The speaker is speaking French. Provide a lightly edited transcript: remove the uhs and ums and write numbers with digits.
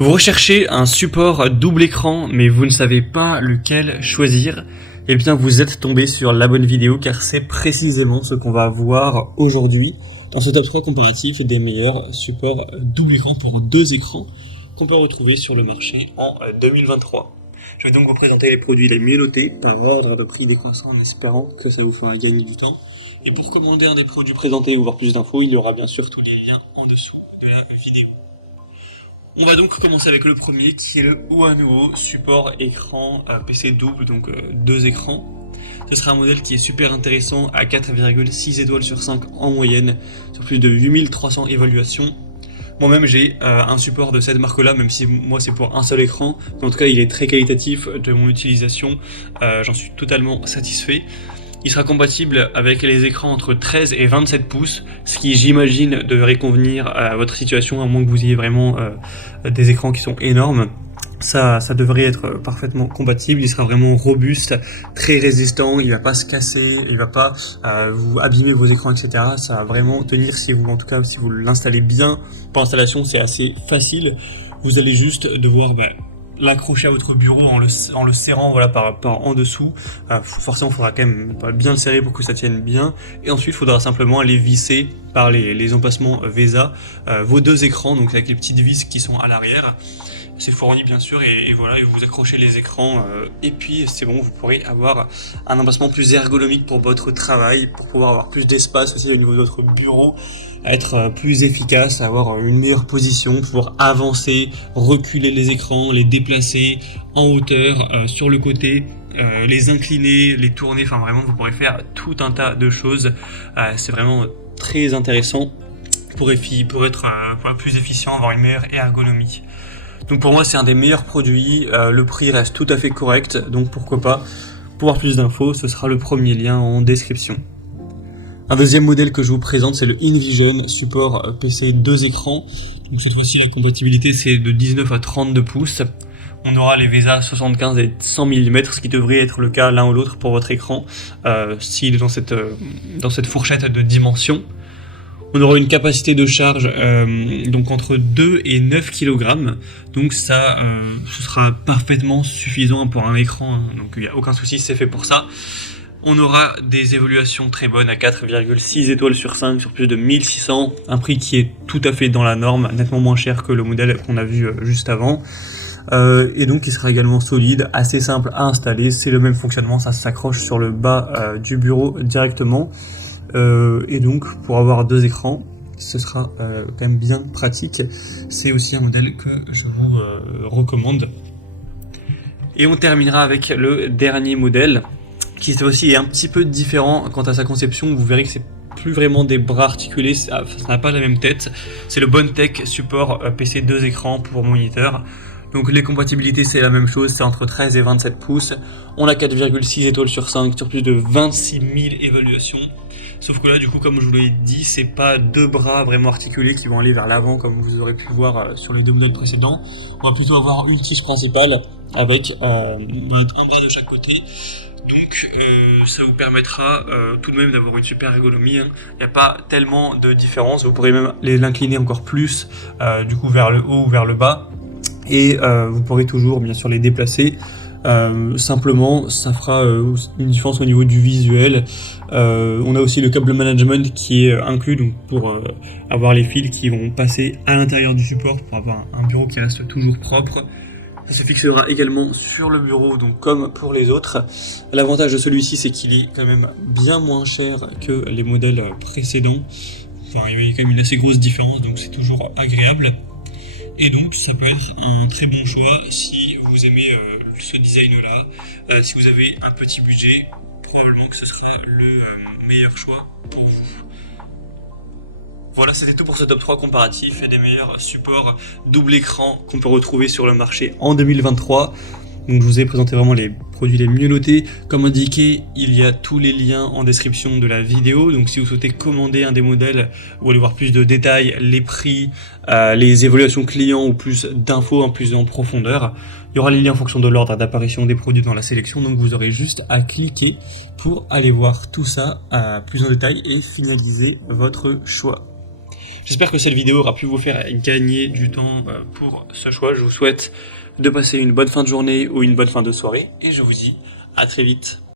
Vous recherchez un support double écran, mais vous ne savez pas lequel choisir. Eh bien, vous êtes tombé sur la bonne vidéo, car c'est précisément ce qu'on va voir aujourd'hui dans ce top 3 comparatif des meilleurs supports double écran pour deux écrans qu'on peut retrouver sur le marché en 2023. Je vais donc vous présenter les produits les mieux notés par ordre de prix décroissant en espérant que ça vous fera gagner du temps. Et pour commander un des produits présentés ou voir plus d'infos, il y aura bien sûr tous les liens en dessous de la vidéo. On va donc commencer avec le premier qui est le Ohanuo support écran PC double, donc deux écrans. Ce sera un modèle qui est super intéressant à 4,6 étoiles sur 5 en moyenne, sur plus de 8300 évaluations. Moi-même j'ai un support de cette marque-là, même si moi c'est pour un seul écran. Mais en tout cas il est très qualitatif de mon utilisation, j'en suis totalement satisfait. Il sera compatible avec les écrans entre 13 et 27 pouces, ce qui j'imagine devrait convenir à votre situation, à moins que vous ayez vraiment des écrans qui sont énormes. Ça devrait être parfaitement compatible, il sera vraiment robuste, très résistant, il va pas se casser, il va pas vous abîmer vos écrans, etc. Ça va vraiment tenir si vous, en tout cas, si vous l'installez bien. Pour l'installation, c'est assez facile. Vous allez juste devoir l'accrocher à votre bureau en le serrant par en dessous. Forcément, il faudra quand même bien le serrer pour que ça tienne bien. Et ensuite, il faudra simplement aller visser par les emplacements VESA vos deux écrans, donc avec les petites vis qui sont à l'arrière. C'est fourni bien sûr, et voilà, et vous accrochez les écrans et puis c'est bon, vous pourrez avoir un emplacement plus ergonomique pour votre travail, pour pouvoir avoir plus d'espace aussi au niveau de votre bureau, être plus efficace, avoir une meilleure position, pouvoir avancer, reculer les écrans, les déplacer en hauteur, sur le côté, les incliner, les tourner, enfin vraiment vous pourrez faire tout un tas de choses. C'est vraiment très intéressant pour être plus efficient, avoir une meilleure ergonomie. Donc pour moi c'est un des meilleurs produits, le prix reste tout à fait correct, donc pourquoi pas. Pour avoir plus d'infos, ce sera le premier lien en description. Un deuxième modèle que je vous présente, c'est le InVision support PC 2 écrans. Donc cette fois-ci la compatibilité c'est de 19 à 32 pouces. On aura les VESA 75 et 100 mm, ce qui devrait être le cas l'un ou l'autre pour votre écran, s'il est dans cette fourchette de dimension. On aura une capacité de charge donc entre 2 et 9 kg, donc ça ce sera parfaitement suffisant pour un écran, hein. Donc il n'y a aucun souci, c'est fait pour ça. On aura des évaluations très bonnes à 4,6 étoiles sur 5 sur plus de 1600, un prix qui est tout à fait dans la norme, nettement moins cher que le modèle qu'on a vu juste avant. Et donc il sera également solide, assez simple à installer, c'est le même fonctionnement, ça s'accroche sur le bas du bureau directement. Et donc pour avoir deux écrans, ce sera quand même bien pratique. C'est aussi un modèle que je vous recommande. Et on terminera avec le dernier modèle, qui cette fois-ci est un petit peu différent quant à sa conception. Vous verrez que c'est plus vraiment des bras articulés, ça n'a pas la même tête. C'est le Bondtech support PC 2 écrans pour moniteur. Donc les compatibilités c'est la même chose, c'est entre 13 et 27 pouces. On a 4,6 étoiles sur 5 sur plus de 26 000 évaluations. Sauf que là du coup, comme je vous l'ai dit, c'est pas deux bras vraiment articulés qui vont aller vers l'avant comme vous aurez pu voir sur les deux modèles précédents. On va plutôt avoir une tige principale avec un bras de chaque côté. Donc ça vous permettra tout de même d'avoir une super ergonomie, hein. Il n'y a pas tellement de différence, vous pourrez même l'incliner encore plus du coup vers le haut ou vers le bas. Et vous pourrez toujours bien sûr les déplacer. Simplement ça fera une différence au niveau du visuel. On a aussi le câble management qui est inclus, donc pour avoir les fils qui vont passer à l'intérieur du support pour avoir un bureau qui reste toujours propre. Ça se fixera également sur le bureau, donc comme pour les autres. L'avantage de celui-ci c'est qu'il est quand même bien moins cher que les modèles précédents. Enfin il y a quand même une assez grosse différence, donc c'est toujours agréable. Et donc ça peut être un très bon choix si vous aimez ce design là. Si vous avez un petit budget, probablement que ce sera le meilleur choix pour vous. Voilà, c'était tout pour ce top 3 comparatif et des meilleurs supports double écran qu'on peut retrouver sur le marché en 2023. Donc je vous ai présenté vraiment les produits les mieux notés. Comme indiqué, il y a tous les liens en description de la vidéo. Donc si vous souhaitez commander un des modèles ou aller voir plus de détails, les prix, les évaluations clients ou plus d'infos en plus en profondeur, il y aura les liens en fonction de l'ordre d'apparition des produits dans la sélection. Donc vous aurez juste à cliquer pour aller voir tout ça plus en détail et finaliser votre choix. J'espère que cette vidéo aura pu vous faire gagner du temps pour ce choix. Je vous souhaite de passer une bonne fin de journée ou une bonne fin de soirée et je vous dis à très vite.